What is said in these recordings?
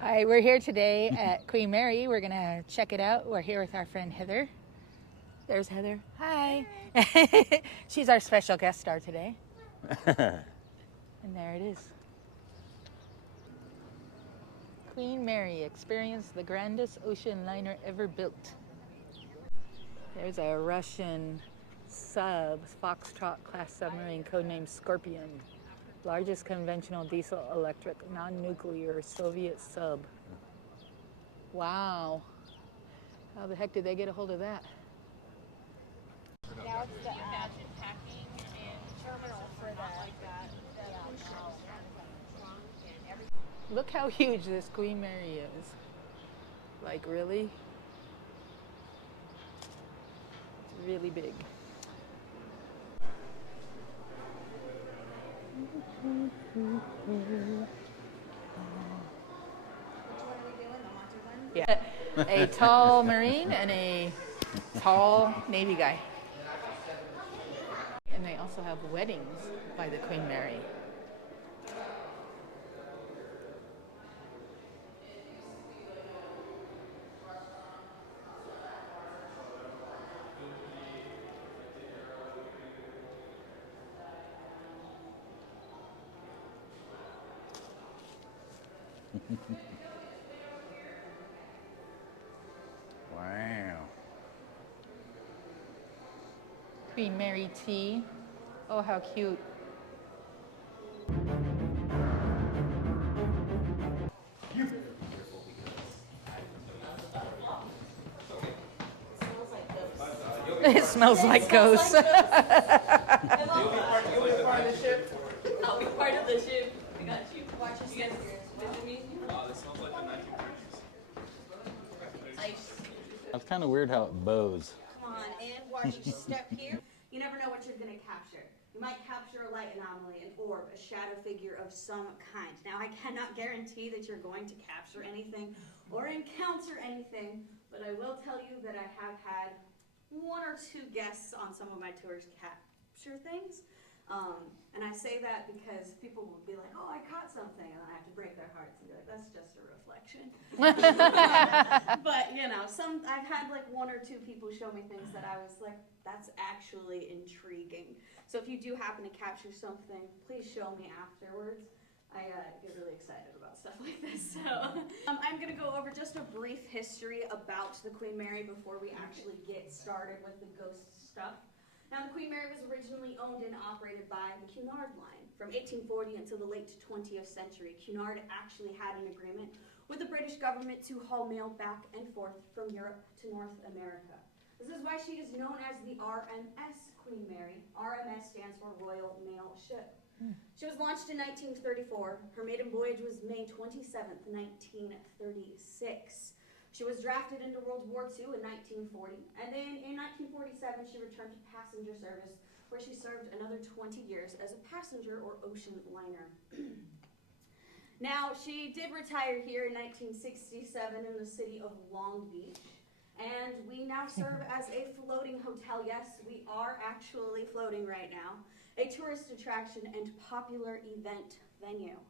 Hi, we're here today at Queen Mary. We're gonna check it out. We're here with our friend Heather. There's Heather. Hi. She's our special guest star today. And there it is. Queen Mary experienced the grandest ocean liner ever built. There's a Russian sub, Foxtrot class submarine, codenamed Scorpion. Largest conventional diesel-electric, non-nuclear Soviet sub. Wow. How the heck did they get a hold of that? Now it's the imagine packing and terminal for that like that. Look how huge this Queen Mary is. Like, really? It's really big. Yeah. A tall Marine and a tall Navy guy. And they also have weddings by the Queen Mary. Wow. Queen Mary tea. Oh, how cute. It smells like ghosts. You'll be part of the ship. I'll be part of the ship. I got you. Watch your guys visit me. This smells like the 1930s. Nice. That's kind of weird how it bows. Come on, and watch each step here. You never know what you're going to capture. You might capture a light anomaly, an orb, a shadow figure of some kind. Now, I cannot guarantee that you're going to capture anything or encounter anything, but I will tell you that I have had one or two guests on some of my tours capture things. And I say that because people will be like, oh, I caught something, and I have to break their hearts and be like, that's just a reflection. But, you know, I've had like one or two people show me things that I was like, that's actually intriguing. So if you do happen to capture something, please show me afterwards. I get really excited about stuff like this. So I'm going to go over just a brief history about the Queen Mary before we actually get started with the ghost stuff. Now, the Queen Mary was originally owned and operated by the Cunard Line. From 1840 until the late 20th century, Cunard actually had an agreement with the British government to haul mail back and forth from Europe to North America. This is why she is known as the RMS Queen Mary. RMS stands for Royal Mail Ship. She was launched in 1934. Her maiden voyage was May 27th, 1936. She was drafted into World War II in 1940, and then in 1947 she returned to passenger service, where she served another 20 years as a passenger or ocean liner. Now, she did retire here in 1967 in the city of Long Beach, and we now serve as a floating hotel. Yes, we are actually floating right now. A tourist attraction and popular event venue.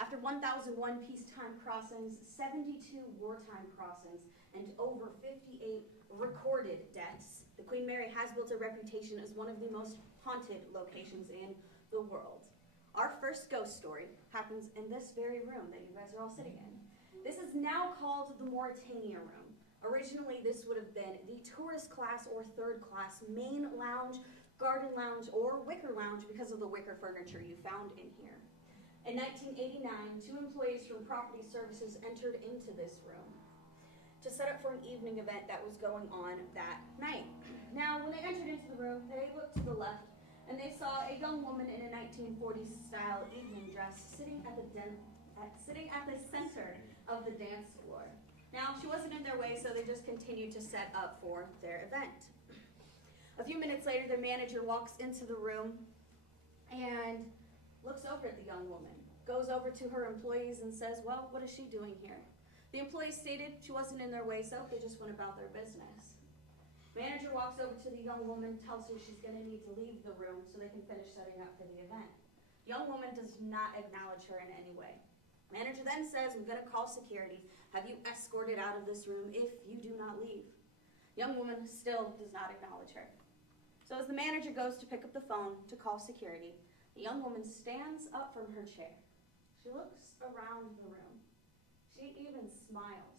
After 1,001 peacetime crossings, 72 wartime crossings, and over 58 recorded deaths, the Queen Mary has built a reputation as one of the most haunted locations in the world. Our first ghost story happens in this very room that you guys are all sitting in. This is now called the Mauritania room. Originally, this would have been the tourist class or third class main lounge, garden lounge, or wicker lounge because of the wicker furniture you found in here. In 1989, two employees from Property Services entered into this room to set up for an evening event that was going on that night. Now, when they entered into the room, they looked to the left and they saw a young woman in a 1940s style evening dress sitting at the center of the dance floor. Now, she wasn't in their way, so they just continued to set up for their event. A few minutes later, their manager walks into the room and looks over at the young woman, goes over to her employees and says, well, what is she doing here? The employees stated she wasn't in their way, so they just went about their business. Manager walks over to the young woman, tells her she's going to need to leave the room so they can finish setting up for the event. Young woman does not acknowledge her in any way. Manager then says, I'm going to call security. Have you escorted out of this room if you do not leave? Young woman still does not acknowledge her. So as the manager goes to pick up the phone to call security, the young woman stands up from her chair. She looks around the room. She even smiles.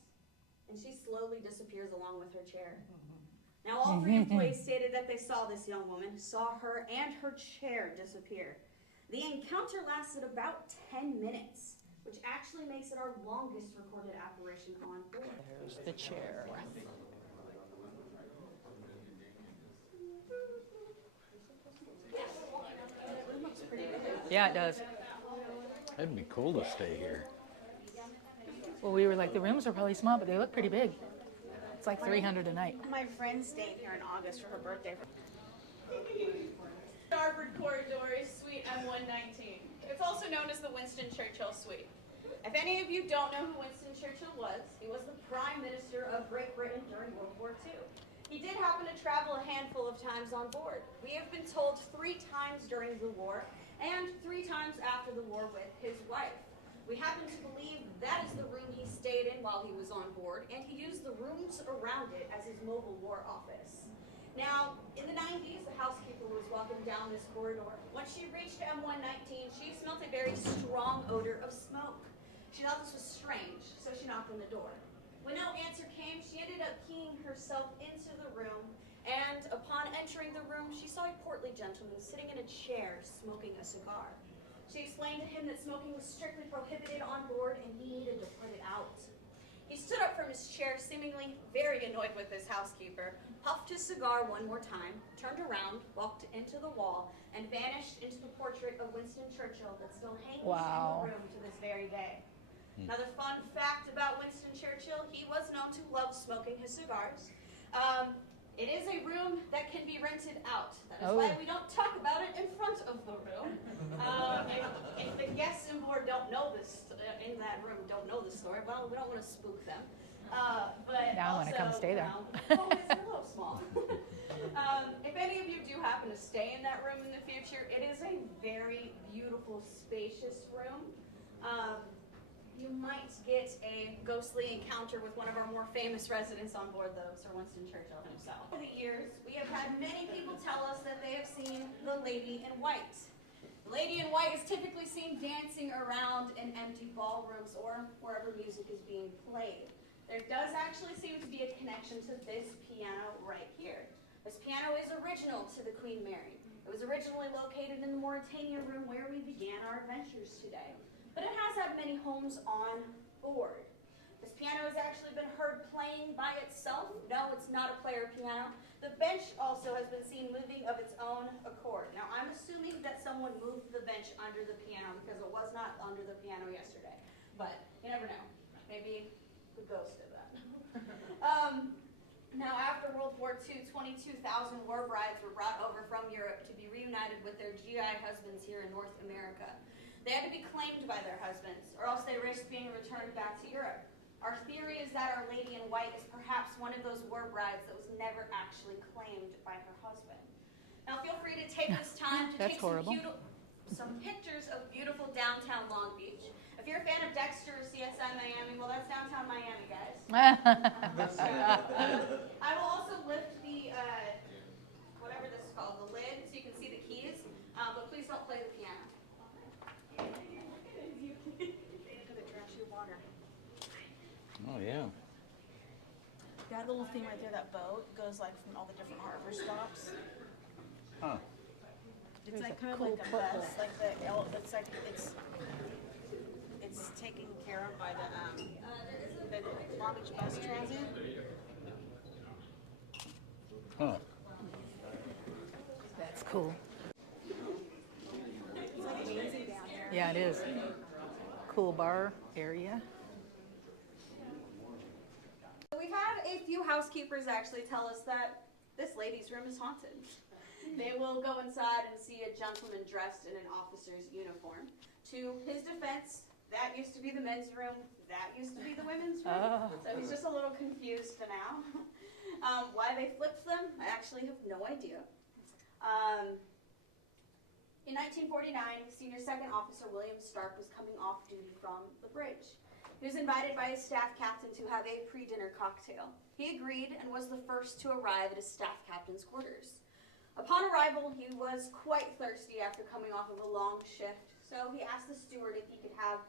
And she slowly disappears along with her chair. Now all three employees stated that they saw this young woman, saw her and her chair disappear. The encounter lasted about 10 minutes, which actually makes it our longest recorded apparition on board. There's the chair. Yeah, it does. It'd be cool to stay here. Well, we were like, the rooms are probably small, but they look pretty big. It's like $300 a night. My friend stayed here in August for her birthday. Starboard corridor is Suite M119. It's also known as the Winston Churchill Suite. If any of you don't know who Winston Churchill was, he was the Prime Minister of Great Britain during World War II. He did happen to travel a handful of times on board. We have been told 3 times during the war and 3 times after the war with his wife. We happen to believe that is the room he stayed in while he was on board, and he used the rooms around it as his mobile war office. Now, in the 90s, the housekeeper was walking down this corridor. When she reached M119, she smelled a very strong odor of smoke. She thought this was strange, so she knocked on the door. When no answer came, she ended up keying herself into the room, and upon entering the room, she saw a portly gentleman sitting in a chair smoking a cigar. She explained to him that smoking was strictly prohibited on board and he needed to put it out. He stood up from his chair, seemingly very annoyed with his housekeeper, puffed his cigar one more time, turned around, walked into the wall, and vanished into the portrait of Winston Churchill that still hangs in the room to this very day. Another fun fact about Winston Churchill, he was known to love smoking his cigars. It is a room that can be rented out. That is why we don't talk about it in front of the room. If the guests on board don't know this, in that room don't know the story, well, we don't want to spook them. But Now I want to come stay there. It's a little small. If any of you do happen to stay in that room in the future, it is a very beautiful, spacious room. You might get a ghostly encounter with one of our more famous residents on board, though, Sir Winston Churchill himself. Over the years, we have had many people tell us that they have seen the Lady in White. The Lady in White is typically seen dancing around in empty ballrooms or wherever music is being played. There does actually seem to be a connection to this piano right here. This piano is original to the Queen Mary. It was originally located in the Mauritania room where we began our adventures today. But it has had many homes on board. This piano has actually been heard playing by itself. No, it's not a player piano. The bench also has been seen moving of its own accord. Now, I'm assuming that someone moved the bench under the piano because it was not under the piano yesterday. But you never know. Maybe the ghost did that. Now, after World War II, 22,000 war brides were brought over from Europe to be reunited with their GI husbands here in North America. They had to be claimed by their husbands, or else they risked being returned back to Europe. Our theory is that Our Lady in White is perhaps one of those war brides that was never actually claimed by her husband. Now, feel free to take this time to take some pictures of beautiful downtown Long Beach. If you're a fan of Dexter or CSI Miami, well, that's downtown Miami, guys. I will also lift the, whatever this is called, the lid, so you can see the keys, but please don't play the piano. Oh, yeah. That little thing right there, that boat, goes like from all the different harbor stops. Huh. It's like kind of like a bus, like it's like it's taken care of by the Long Beach Bus Transit. Huh. That's cool. It's like amazing down there. Yeah, it is. Cool bar area. We've had a few housekeepers actually tell us that this lady's room is haunted. They will go inside and see a gentleman dressed in an officer's uniform. To his defense, that used to be the men's room, that used to be the women's room. So he's just a little confused now. Why they flipped them, I actually have no idea. In 1949, Senior Second Officer William Stark was coming off duty from the bridge. He was invited by his staff captain to have a pre-dinner cocktail. He agreed and was the first to arrive at his staff captain's quarters. Upon arrival, he was quite thirsty after coming off of a long shift, so he asked the steward if he could have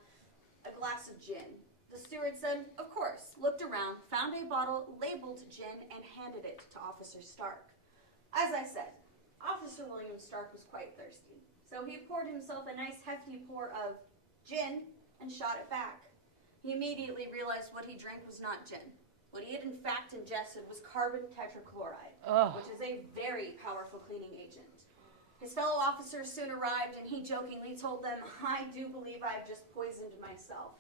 a glass of gin. The steward said, of course, looked around, found a bottle labeled gin, and handed it to Officer Stark. As I said, Officer William Stark was quite thirsty, so he poured himself a nice hefty pour of gin and shot it back. He immediately realized what he drank was not gin. What he had in fact ingested was carbon tetrachloride, which is a very powerful cleaning agent. His fellow officers soon arrived, and he jokingly told them, I do believe I've just poisoned myself.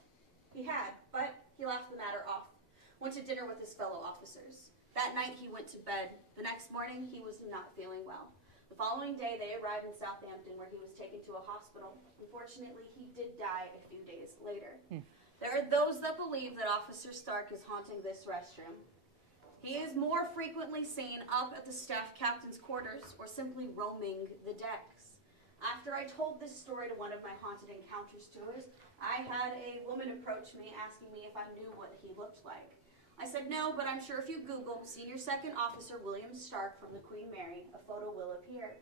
He had, but he laughed the matter off, went to dinner with his fellow officers. That night he went to bed. The next morning he was not feeling well. The following day they arrived in Southampton, where he was taken to a hospital. Unfortunately, he did die a few days later. There are those that believe that Officer Stark is haunting this restroom. He is more frequently seen up at the staff captain's quarters or simply roaming the decks. After I told this story to one of my haunted encounters tours, I had a woman approach me asking me if I knew what he looked like. I said no, but I'm sure if you Google Senior Second Officer William Stark from the Queen Mary, a photo will appear.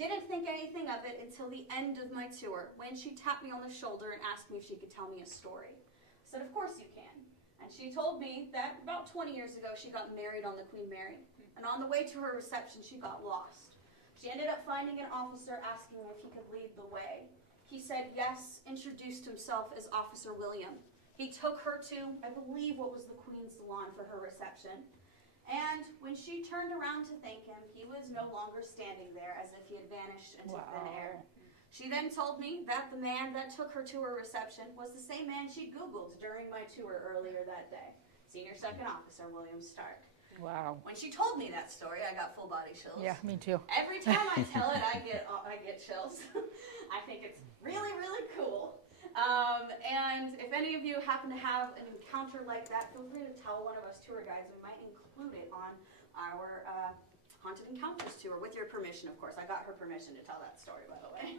Didn't think anything of it until the end of my tour, when she tapped me on the shoulder and asked me if she could tell me a story. I said, of course you can. And she told me that about 20 years ago she got married on the Queen Mary, and on the way to her reception she got lost. She ended up finding an officer asking if he could lead the way. He said yes, introduced himself as Officer William. He took her to, I believe, what was the Queen's salon for her reception. And when she turned around to thank him, he was no longer standing there, as if he had vanished into thin air. She then told me that the man that took her to her reception was the same man she Googled during my tour earlier that day, Senior Second Officer William Stark. Wow. When she told me that story, I got full body chills. Yeah, me too. Every time I tell it, I get chills. I think it's really, really cool. And if any of you happen to have an encounter like that, feel free to tell one of us tour guides. We might include it on our Haunted Encounters tour, with your permission, of course. I got her permission to tell that story, by the way.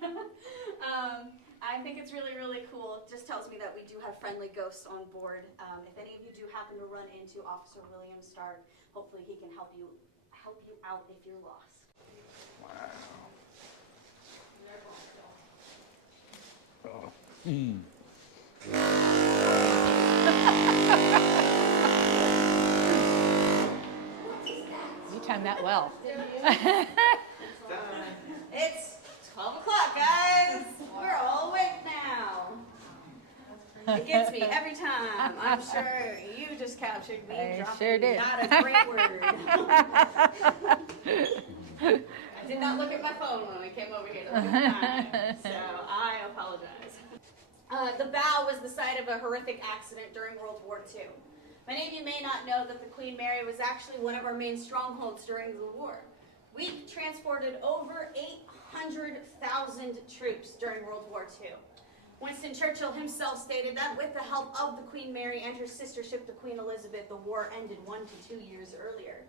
I think it's really, really cool. It just tells me that we do have friendly ghosts on board. If any of you do happen to run into Officer William Stark, hopefully he can help you out if you're lost. Wow. Oh. You timed that well. It's 12 o'clock, guys. We're all awake now. It gets me every time. I'm sure you just captured me I dropping sure did. not a great word. I did not look at my phone when I came over here to look at mine, so I apologize. The bow was the site of a horrific accident during World War II. Many of you may not know that the Queen Mary was actually one of our main strongholds during the war. We transported over 800,000 troops during World War II. Winston Churchill himself stated that with the help of the Queen Mary and her sister ship, the Queen Elizabeth, the war ended 1 to 2 years earlier.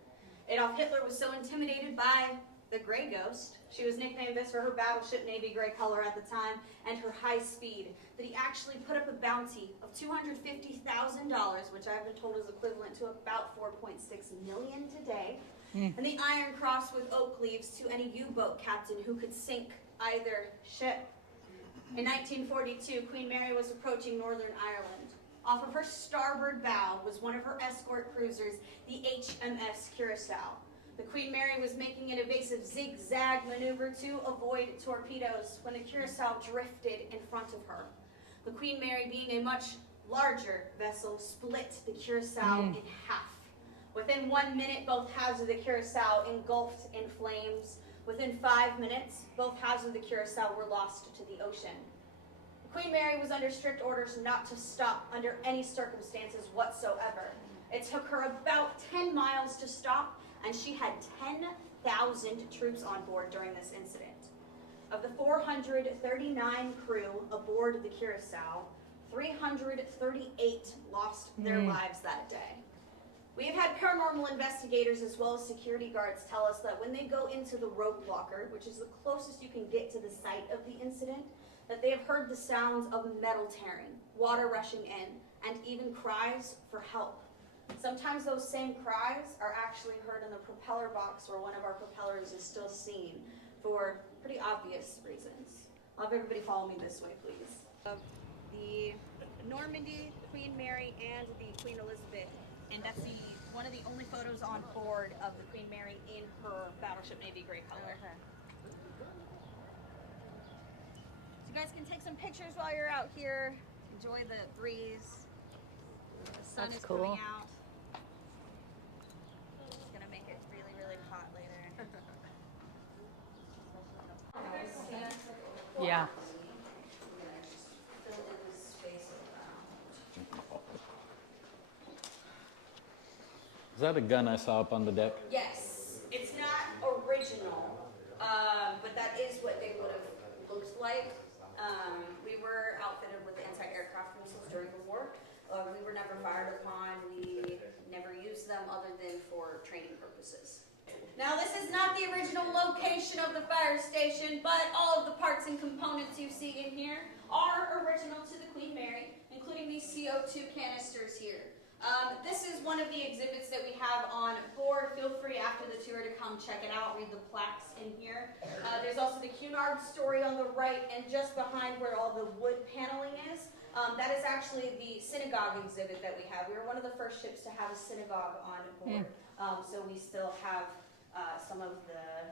Adolf Hitler was so intimidated by the Grey Ghost, she was nicknamed this for her battleship navy gray color at the time and her high speed, that he actually put up a bounty of $250,000, which I've been told is equivalent to about $4.6 million today, and the Iron Cross with oak leaves to any U-boat captain who could sink either ship. In 1942, Queen Mary was approaching Northern Ireland. Off of her starboard bow was one of her escort cruisers, the HMS Curacao. The Queen Mary was making an evasive zigzag maneuver to avoid torpedoes when the Curacao drifted in front of her. The Queen Mary, being a much larger vessel, split the Curacao in half. Within 1 minute, both halves of the Curacao engulfed in flames. Within 5 minutes, both halves of the Curacao were lost to the ocean. The Queen Mary was under strict orders not to stop under any circumstances whatsoever. It took her about 10 miles to stop, and she had 10,000 troops on board during this incident. Of the 439 crew aboard the Curacao, 338 lost their lives that day. We have had paranormal investigators as well as security guards tell us that when they go into the rope locker, which is the closest you can get to the site of the incident, that they have heard the sounds of metal tearing, water rushing in, and even cries for help. Sometimes those same cries are actually heard in the propeller box where one of our propellers is still seen for pretty obvious reasons. I'll have everybody follow me this way, please. The Normandy, Queen Mary, and the Queen Elizabeth. And that's one of the only photos on board of the Queen Mary in her battleship Navy gray color. Okay. So you guys can take some pictures while you're out here. Enjoy the breeze. The sun That's is cool. coming out. It's gonna make it really, really hot later. Yeah. Fill in the space around. Is that a gun I saw up on the deck? Yes, it's not original, but that is what they would have looked like. We were outfitted with anti-aircraft missiles during the war. We were never fired upon. We never used them other than for training purposes. Now, this is not the original location of the fire station, but all of the parts and components you see in here are original to the Queen Mary, including these CO2 canisters here. This is one of the exhibits that we have on board. Feel free after the tour to come check it out, read the plaques in here. There's also the Cunard story on the right, and just behind where all the wood paneling is, that is actually the synagogue exhibit that we have. We were one of the first ships to have a synagogue on board, so we still have some of the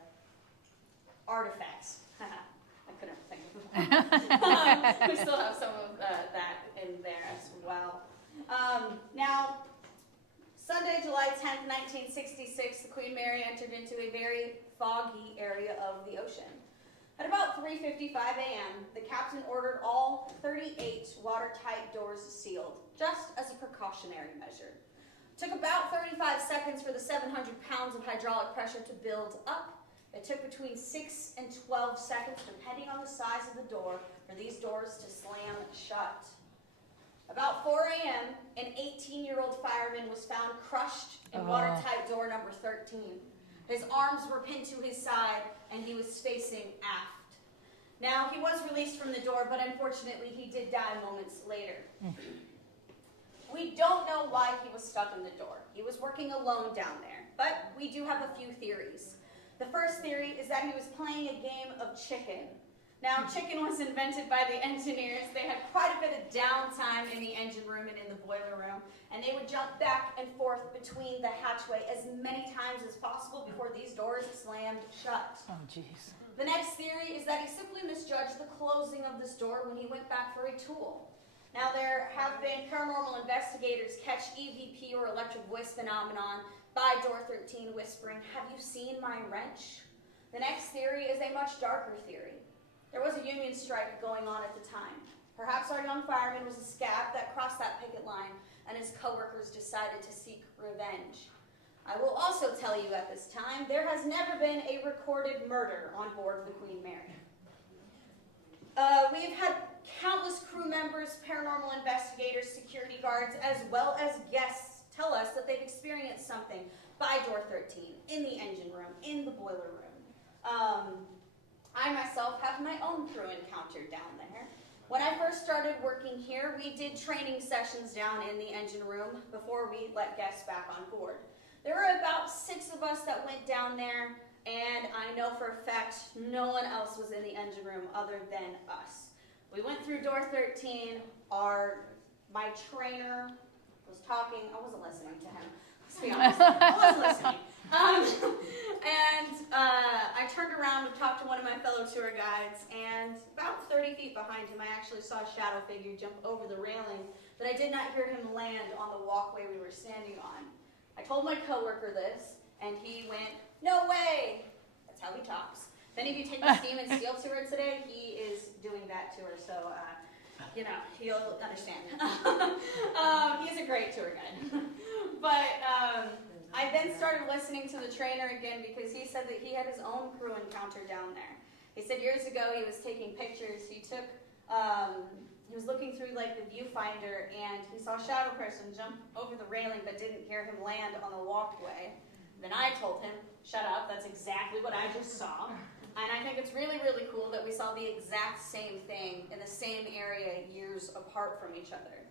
artifacts. I couldn't think of them. We still have some of that in there as well. Now, Sunday, July 10th, 1966, the Queen Mary entered into a very foggy area of the ocean. At about 3:55 a.m., the captain ordered all 38 watertight doors sealed, just as a precautionary measure. It took about 35 seconds for the 700 pounds of hydraulic pressure to build up. It took between 6 and 12 seconds, depending on the size of the door, for these doors to slam shut. About 4 a.m., an 18-year-old fireman was found crushed in watertight door number 13. His arms were pinned to his side, and he was facing aft. Now, he was released from the door, but unfortunately, he did die moments later. We don't know why he was stuck in the door. He was working alone down there, but we do have a few theories. The first theory is that he was playing a game of chicken. Now, chicken was invented by the engineers. They had quite a bit of downtime in the engine room and in the boiler room, and they would jump back and forth between the hatchway as many times as possible before these doors slammed shut. Oh, jeez. The next theory is that he simply misjudged the closing of this door when he went back for a tool. Now, there have been paranormal investigators catch EVP or electric voice phenomenon by door 13 whispering, "Have you seen my wrench?" The next theory is a much darker theory. There was a union strike going on at the time. Perhaps our young fireman was a scab that crossed that picket line, and his coworkers decided to seek revenge. I will also tell you at this time, there has never been a recorded murder on board the Queen Mary. We have had countless crew members, paranormal investigators, security guards, as well as guests tell us that they've experienced something by door 13, in the engine room, in the boiler room. I myself have my own crew encounter down there. When I first started working here, we did training sessions down in the engine room before we let guests back on board. There were about 6 of us that went down there, and I know for a fact no one else was in the engine room other than us. We went through door 13. My trainer was talking. I wasn't listening to him. Let's be honest. I wasn't listening. I turned around to talk to one of my fellow tour guides, and about 30 feet behind him, I actually saw a shadow figure jump over the railing, but I did not hear him land on the walkway we were standing on. I told my coworker this, and he went, "No way!" That's how he talks. If any of you take the Steam and Steel tour today, he is doing that tour, so, he'll understand. He's a great tour guide. But I then started listening to the trainer again because he said that he had his own crew encounter down there. He said years ago he was taking pictures. He was looking through like the viewfinder and he saw a shadow person jump over the railing but didn't hear him land on the walkway. Then I told him, shut up, that's exactly what I just saw. And I think it's really, really cool that we saw the exact same thing in the same area years apart from each other.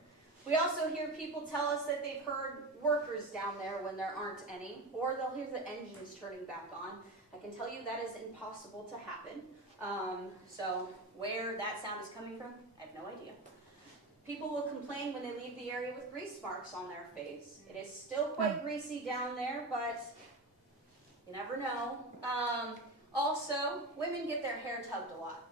We also hear people tell us that they've heard workers down there when there aren't any, or they'll hear the engines turning back on. I can tell you that is impossible to happen. So where that sound is coming from, I have no idea. People will complain when they leave the area with grease marks on their face. It is still quite greasy down there, but you never know. Also, women get their hair tugged a lot.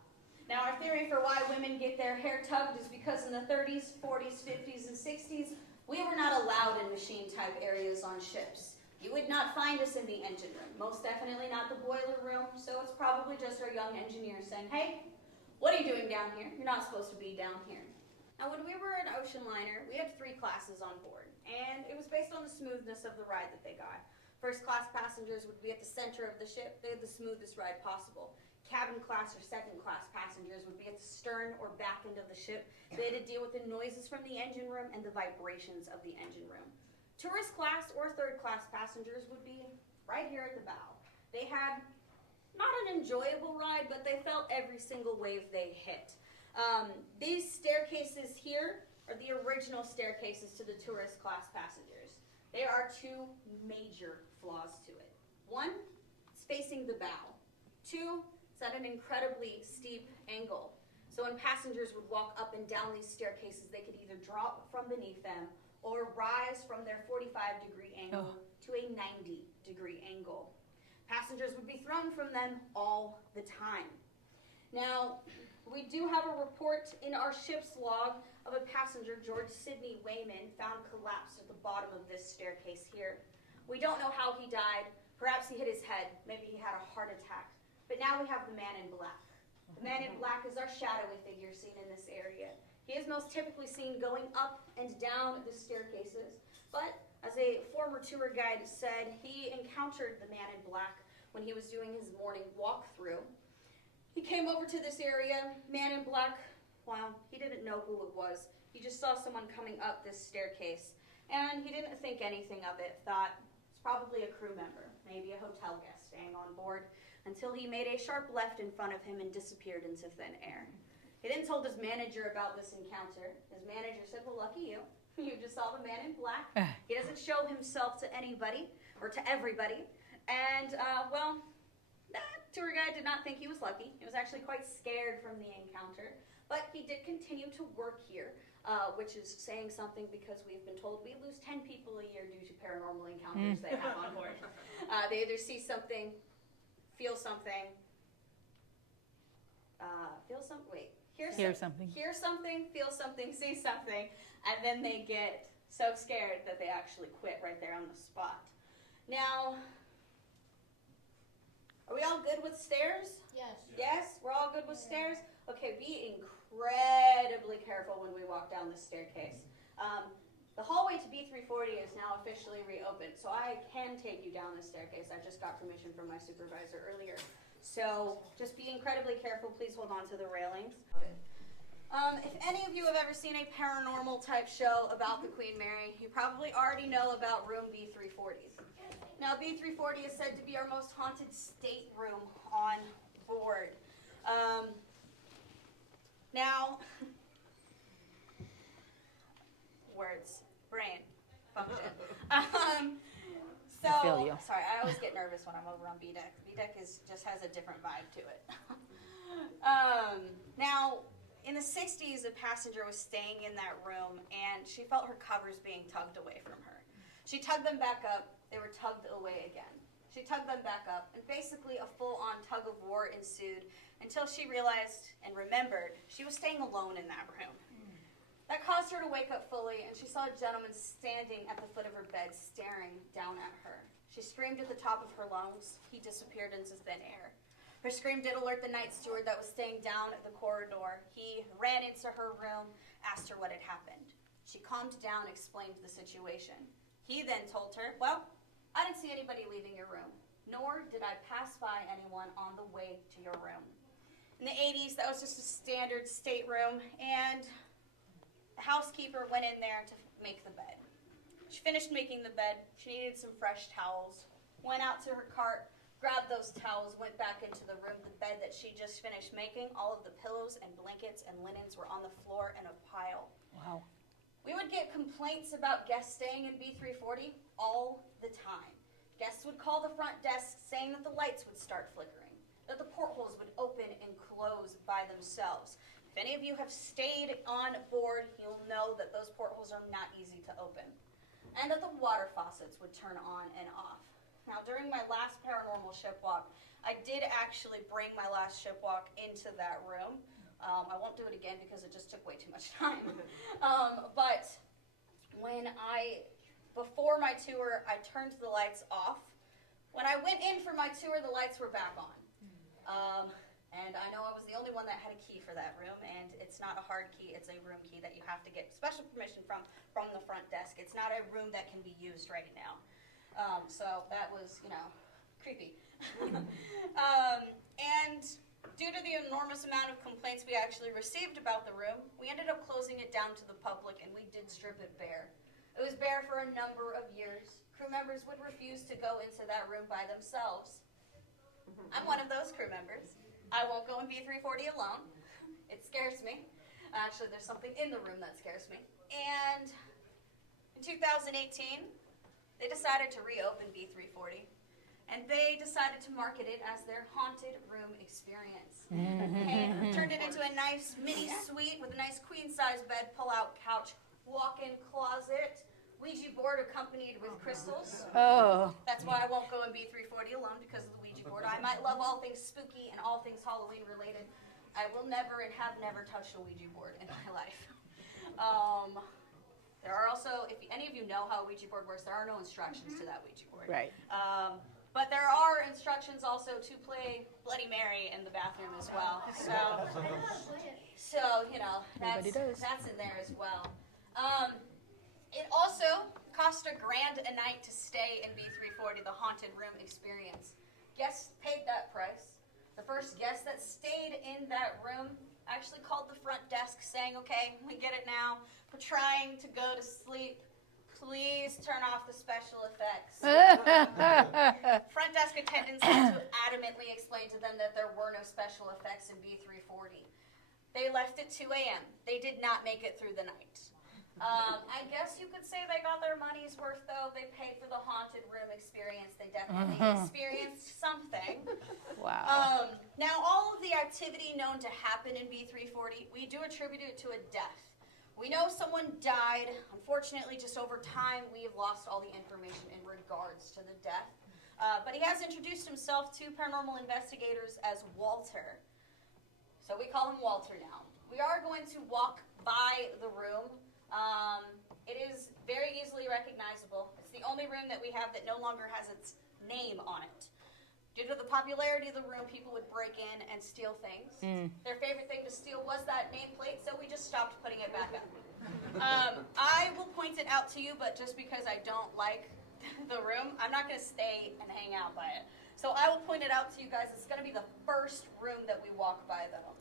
Now, our theory for why women get their hair tugged is because in the 30s, 40s, 50s, and 60s, we were not allowed in machine-type areas on ships. You would not find us in the engine room, most definitely not the boiler room, so it's probably just our young engineers saying, hey, what are you doing down here? You're not supposed to be down here. Now, when we were an ocean liner, we had 3 classes on board, and it was based on the smoothness of the ride that they got. First class passengers would be at the center of the ship. They had the smoothest ride possible. Cabin class or second class passengers would be at the stern or back end of the ship. They had to deal with the noises from the engine room and the vibrations of the engine room. Tourist class or third class passengers would be right here at the bow. They had not an enjoyable ride, but they felt every single wave they hit. These staircases here are the original staircases to the tourist class passengers. There are 2 major flaws to it. 1, it's facing the bow. 2, it's at an incredibly steep angle. So when passengers would walk up and down these staircases, they could either drop from beneath them or rise from their 45-degree angle to a 90-degree angle. Passengers would be thrown from them all the time. Now, we do have a report in our ship's log of a passenger, George Sidney Wayman, found collapsed at the bottom of this staircase here. We don't know how he died. Perhaps he hit his head. Maybe he had a heart attack. But now we have the man in black. The man in black is our shadowy figure seen in this area. He is most typically seen going up and down the staircases. But as a former tour guide said, he encountered the man in black when he was doing his morning walkthrough. He came over to this area, man in black, well, he didn't know who it was. He just saw someone coming up this staircase. And he didn't think anything of it, thought it's probably a crew member, maybe a hotel guest staying on board, until he made a sharp left in front of him and disappeared into thin air. He then told his manager about this encounter. His manager said, well, lucky you. You just saw the man in black. He doesn't show himself to anybody or to everybody. And, well, that tour guide did not think he was lucky. He was actually quite scared from the encounter. But he did continue to work here, which is saying something because we've been told we lose 10 people a year due to paranormal encounters they have on board. They either see something, feel something, hear something, feel something, see something, and then they get so scared that they actually quit right there on the spot. Now, are we all good with stairs? Yes. Yes? We're all good with stairs? Okay, be incredibly careful when we walk down this staircase. The hallway to B340 is now officially reopened, so I can take you down this staircase. I just got permission from my supervisor earlier. So just be incredibly careful. Please hold on to the railings. If any of you have ever seen a paranormal type show about the Queen Mary, you probably already know about room B340s. Now, B340 is said to be our most haunted stateroom on board. Now, words, brain, function. I feel you. Sorry, I always get nervous when I'm over on B-Deck. B-Deck just has a different vibe to it. Now, in the 60s, a passenger was staying in that room, and she felt her covers being tugged away from her. She tugged them back up. They were tugged away again. She tugged them back up, and basically a full-on tug-of-war ensued until she realized and remembered she was staying alone in that room. That caused her to wake up fully, and she saw a gentleman standing at the foot of her bed, staring down at her. She screamed at the top of her lungs. He disappeared into thin air. Her scream did alert the night steward that was staying down at the corridor. He ran into her room, asked her what had happened. She calmed down, explained the situation. He then told her, well, I didn't see anybody leaving your room, nor did I pass by anyone on the way to your room. In the 80s, that was just a standard stateroom, and the house housekeeper went in there to make the bed. She finished making the bed. She needed some fresh towels. Went out to her cart, grabbed those towels, went back into the room. The bed that she just finished making, all of the pillows and blankets and linens were on the floor in a pile. Wow. We would get complaints about guests staying in B340 all the time. Guests would call the front desk saying that the lights would start flickering, that the portholes would open and close by themselves. If any of you have stayed on board, you'll know that those portholes are not easy to open, and that the water faucets would turn on and off. Now, during my last paranormal shipwalk, I did actually bring my last shipwalk into that room. I won't do it again because it just took way too much time. But before my tour, I turned the lights off. When I went in for my tour, the lights were back on. And I know I was the only one that had a key for that room, and it's not a hard key, it's a room key that you have to get special permission from the front desk. It's not a room that can be used right now. So that was, creepy. And due to the enormous amount of complaints we actually received about the room, we ended up closing it down to the public, and we did strip it bare. It was bare for a number of years. Crew members would refuse to go into that room by themselves. I'm one of those crew members. I won't go in B340 alone. It scares me. Actually, there's something in the room that scares me. And in 2018, they decided to reopen B340. And they decided to market it as their haunted room experience. And turned it into a nice mini suite with a nice queen-size bed, pull-out couch, walk-in closet, Ouija board accompanied with crystals. Oh. That's why I won't go in B340 alone, because of the Ouija board. I might love all things spooky and all things Halloween related. I will never and have never touched a Ouija board in my life. There are also, if any of you know how a Ouija board works, there are no instructions to that Ouija board. Right. But there are instructions also to play Bloody Mary in the bathroom as well. So that's in there as well. It also cost $1,000 a night to stay in B340, the haunted room experience. Guests paid that price. The first guest that stayed in that room actually called the front desk saying, "Okay, we get it now. We're trying to go to sleep. Please turn off the special effects." Front desk attendants had to adamantly explain to them that there were no special effects in B340. They left at 2 a.m. They did not make it through the night. I guess you could say they got their money's worth, though. They paid for the haunted room experience. They definitely experienced something. Wow. Now, all of the activity known to happen in B340, we do attribute it to a death. We know someone died. Unfortunately, just over time, we have lost all the information in regards to the death. But he has introduced himself to paranormal investigators as Walter. So we call him Walter now. We are going to walk by the room. It is very easily recognizable. It's the only room that we have that no longer has its name on it. Due to the popularity of the room, people would break in and steal things. Their favorite thing to steal was that nameplate, so we just stopped putting it back up. I will point it out to you, but just because I don't like the room, I'm not going to stay and hang out by it. So I will point it out to you guys. It's going to be the first room that we walk by, though.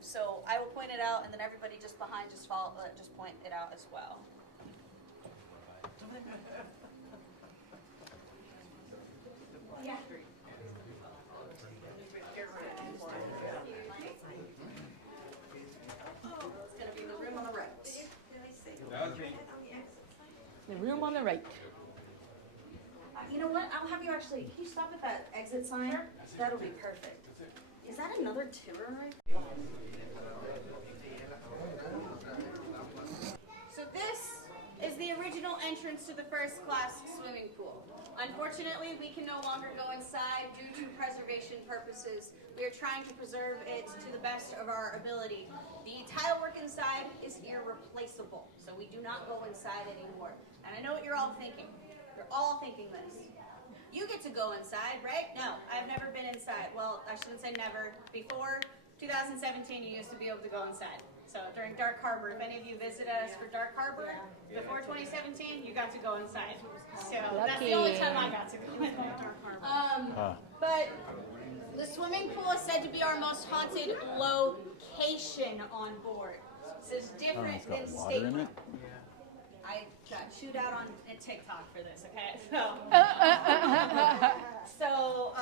So I will point it out, and then everybody just behind just point it out as well. Yeah. It's going to be the room on the right. The room on the right. You know what? I'll have you actually, can you stop at that exit sign? That'll be perfect. Is that another tour right there? So this is the original entrance to the first class swimming pool. Unfortunately, we can no longer go inside due to preservation purposes. We are trying to preserve it to the best of our ability. The tile work inside is irreplaceable, so we do not go inside anymore. And I know what you're all thinking. You're all thinking this. You get to go inside, right? No, I've never been inside. Well, I shouldn't say never. Before 2017, you used to be able to go inside. So during Dark Harbor, if any of you visited us for Dark Harbor, before 2017, you got to go inside. So that's the only time I got to go in Dark Harbor. But the swimming pool is said to be our most haunted location on board. This is different it's than got water in Stateroom. it. I got chewed out on TikTok for this, okay? So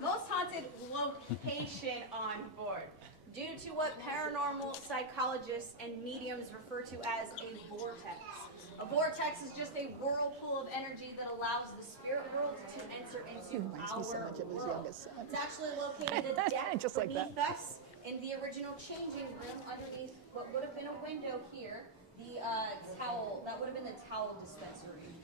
most haunted location on board, due to what paranormal psychologists and mediums refer to as a vortex. A vortex is just a whirlpool of energy that allows the spirit world to enter into our world. It's actually located a deck Just like beneath us in the original changing room underneath what would have been a window here. The towel, that would have been the towel dispensary.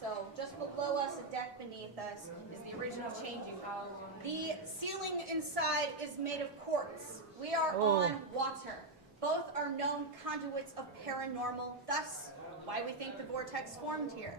So just below us, a deck beneath us, is the original changing room. The ceiling inside is made of quartz. We are on water. Both are known conduits of paranormal, thus why we think the vortex formed here.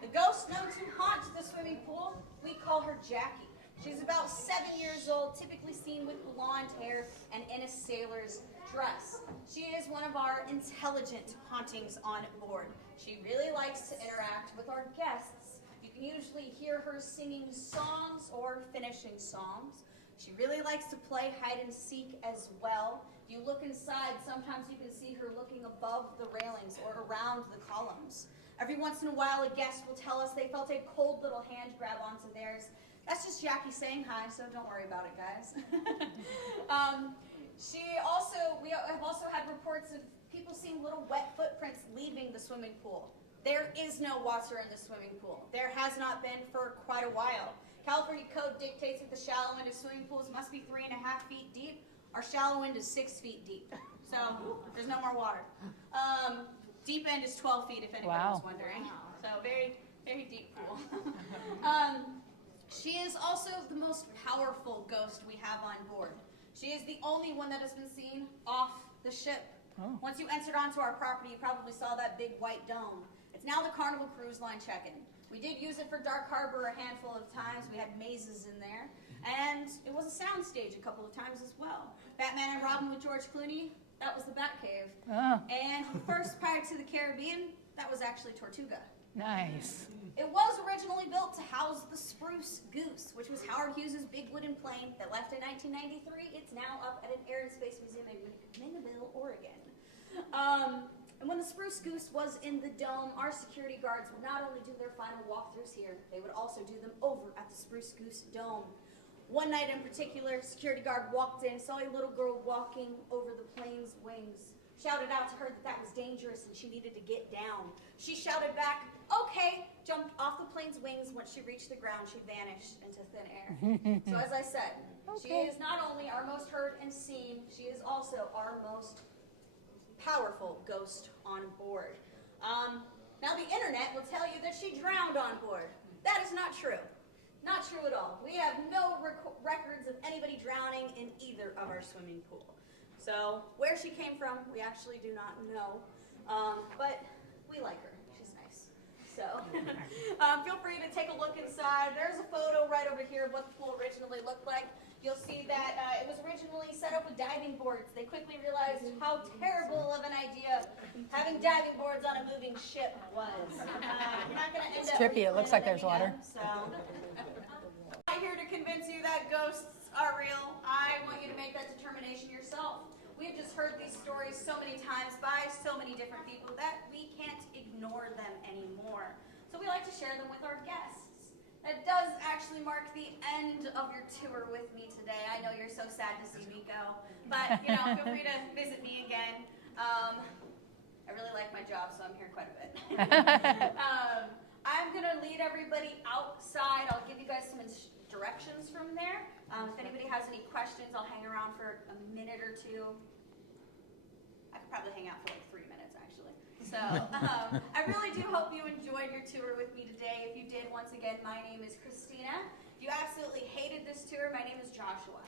The ghost known to haunt the swimming pool, we call her Jackie. She's about 7 years old, typically seen with blonde hair and in a sailor's dress. She is one of our intelligent hauntings on board. She really likes to interact with our guests. You can usually hear her singing songs or finishing songs. She really likes to play hide and seek as well. If you look inside, sometimes you can see her looking above the railings or around the columns. Every once in a while, a guest will tell us they felt a cold little hand grab onto theirs. That's just Jackie saying hi, so don't worry about it, guys. We have also had reports of people seeing little wet footprints leaving the swimming pool. There is no water in the swimming pool. There has not been for quite a while. California code dictates that the shallow end of swimming pools must be 3.5 feet deep. Our shallow end is 6 feet deep, so there's no more water. Deep end is 12 feet, if anybody was wondering. So very, very deep pool. She is also the most powerful ghost we have on board. She is the only one that has been seen off the ship. Once you entered onto our property, you probably saw that big white dome. It's now the Carnival Cruise Line check-in. We did use it for Dark Harbor a handful of times. We had mazes in there. And it was a sound stage a couple of times as well. Batman and Robin with George Clooney, that was the Batcave. And the first Pirates of the Caribbean, that was actually Tortuga. Nice. It was originally built to house the Spruce Goose, which was Howard Hughes' big wooden plane that left in 1993. It's now up at an Air and Space Museum in Minaville, Oregon. And when the Spruce Goose was in the dome, our security guards would not only do their final walkthroughs here, they would also do them over at the Spruce Goose Dome. One night in particular, security guard walked in, saw a little girl walking over the plane's wings, shouted out to her that that was dangerous and she needed to get down. She shouted back, okay, jumped off the plane's wings. Once she reached the ground, she vanished into thin air. So as I said, she is not only our most heard and seen, she is also our most powerful ghost on board. Now the internet will tell you that she drowned on board. That is not true. Not true at all. We have no records of anybody drowning in either of our swimming pool. So where she came from, we actually do not know. But we like her. She's nice. So feel free to take a look inside. There's a photo right over here of what the pool originally looked like. You'll see that it was originally set up with diving boards. They quickly realized how terrible of an idea having diving boards on a moving ship was. You're not going to end up trippy. It looks like there's water. So I'm not here to convince you that ghosts are real. I want you to make that determination yourself. We've just heard these stories so many times by so many different people that we can't ignore them anymore. So we like to share them with our guests. That does actually mark the end of your tour with me today. I know you're so sad to see me go, but feel free to visit me again. I really like my job, so I'm here quite a bit. I'm gonna lead everybody outside. I'll give you guys some directions from there. If anybody has any questions, I'll hang around for a minute or two. I could probably hang out for like 3 minutes, actually. So I really do hope you enjoyed your tour with me today. If you did, once again, my name is Christina. If you absolutely hated this tour, my name is Joshua.